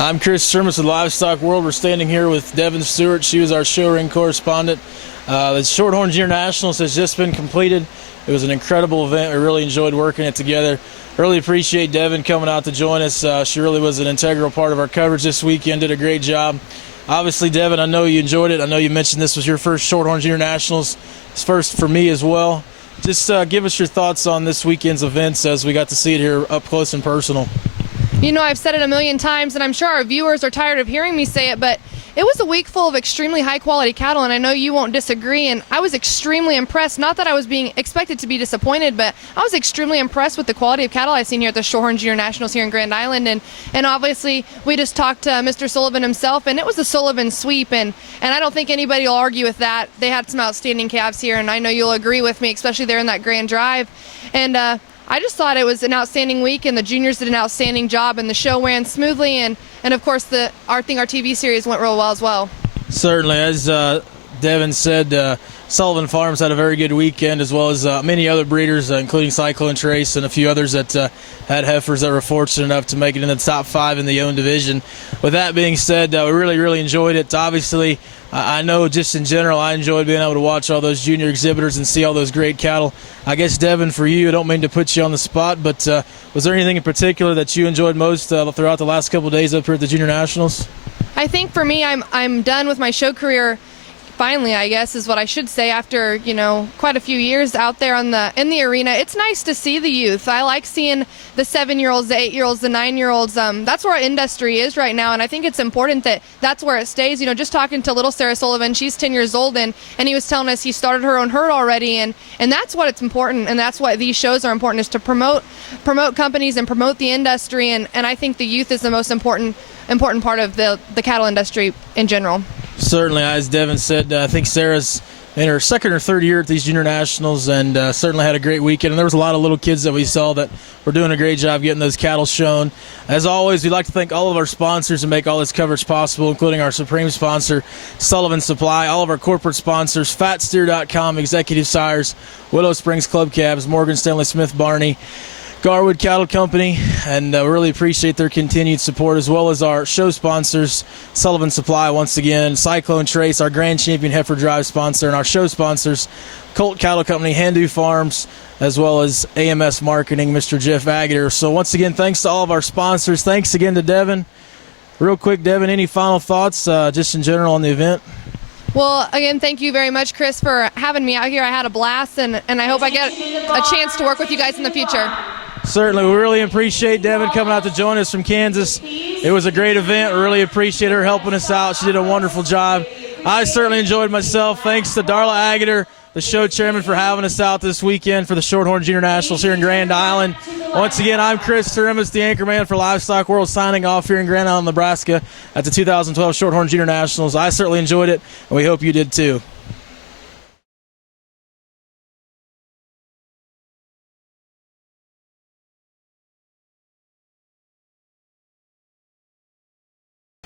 I'm Chris Sherman with Livestock World. We're standing here with Devin Stewart. She was our show ring correspondent. The Shorthorn Jr Nationals has just been completed. It was an incredible event. We really enjoyed working it together. Really appreciate Devin coming out to join us. She really was an integral part of our coverage this weekend, did a great job. Obviously, Devin, I know you enjoyed it. I know you mentioned this was your first Shorthorn Jr Nationals. It's first for me as well. Just give us your thoughts on this weekend's events as we got to see it here up close and personal. You know, I've said it a million times, and I'm sure our viewers are tired of hearing me say it, but it was a week full of extremely high-quality cattle, and I know you won't disagree, and I was extremely impressed. Not that I was being expected to be disappointed, but I was extremely impressed with the quality of cattle I've seen here at the Shorthorn Jr Nationals here in Grand Island, and obviously we just talked to Mr. Sullivan himself, and it was a Sullivan sweep, and I don't think anybody will argue with that. They had some outstanding calves here, and I know you'll agree with me, especially there in that Grand Drive, and I just thought it was an outstanding week, and the juniors did an outstanding job, and the show ran smoothly, and of course our TV series went real well as well. Certainly, as Devin said, Sullivan Farms had a very good weekend, as well as many other breeders, including Cyclone Trace and a few others that had heifers that were fortunate enough to make it in the top 5 in the own division. With that being said, we really enjoyed it. Obviously, I know just in general I enjoyed being able to watch all those junior exhibitors and see all those great cattle. I guess, Devin, for you, I don't mean to put you on the spot, but was there anything in particular that you enjoyed most throughout the last couple of days up here at the Junior Nationals? I think for me, I'm done with my show career. Finally, I guess is what I should say, after quite a few years out there in the arena. It's nice to see the youth. I like seeing the 7-year-olds, the 8-year-olds, the 9-year-olds. That's where our industry is right now, and I think it's important that that's where it stays. Just talking to little Sarah Sullivan, she's 10 years old, and he was telling us he started her own herd already, and that's what it's important, and that's what these shows are important, is to promote companies and promote the industry, and I think the youth is the most important part of the cattle industry in general. Certainly, as Devin said, I think Sarah's in her second or third year at these Junior Nationals, and certainly had a great weekend. And there was a lot of little kids that we saw that were doing a great job getting those cattle shown. As always, we'd like to thank all of our sponsors and make all this coverage possible, including our supreme sponsor, Sullivan Supply, all of our corporate sponsors, FatSteer.com, Executive Sires, Willow Springs Club Cabs, Morgan Stanley Smith Barney, Garwood Cattle Company, and we really appreciate their continued support, as well as our show sponsors, Sullivan Supply once again, Cyclone Trace, our Grand Champion Heifer Drive sponsor, and our show sponsors, Colt Cattle Company, Handu Farms, as well as AMS Marketing, Mr. Jeff Agater. So once again, thanks to all of our sponsors. Thanks again to Devin. Real quick, Devin, any final thoughts just in general on the event? Well, again, thank you very much, Chris, for having me out here. I had a blast, and I hope I get a chance to work with you guys in the future. Certainly. We really appreciate Devin coming out to join us from Kansas. It was a great event. We really appreciate her helping us out. She did a wonderful job. I certainly enjoyed myself. Thanks to Darla Agater, the show chairman, for having us out this weekend for the Shorthorn Jr Nationals here in Grand Island. Once again, I'm Chris Suramis, the anchorman for Livestock World, signing off here in Grand Island, Nebraska at the 2012 Shorthorn Jr Nationals. I certainly enjoyed it, and we hope you did too.